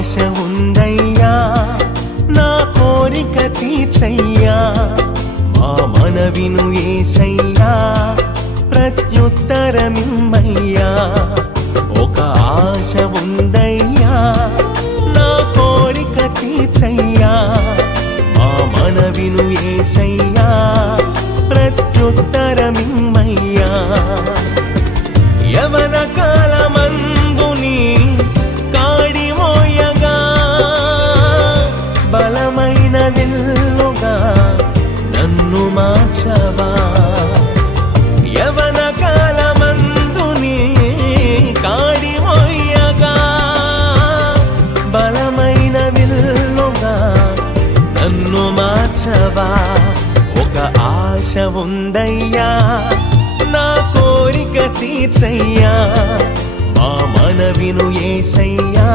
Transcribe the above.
ఆశ ఉందయ్యా నా కోరిక తీర్చయ్యా మా మనవిను యేసయ్యా ప్రత్యుత్తరమిమ్మయ్యా ఒక ఆశ ఉందయ్యా నా కోరిక తీర్చయ్యా మా మనవిను యేసయ్యా ప్రత్యుత్తరమిమ్మయ్యా యవన కాలమందుని కాడిమోయగా బలమైన విల్లుగా నన్ను మార్చవా యవన కాలమందుని కాడిమోయగా బలమైన విల్లుగా నన్ను మార్చవా ఒక ఆశ ఉందయ్యా నా కోరిక తీర్చయ్యా మా మనవిను యేసయ్యా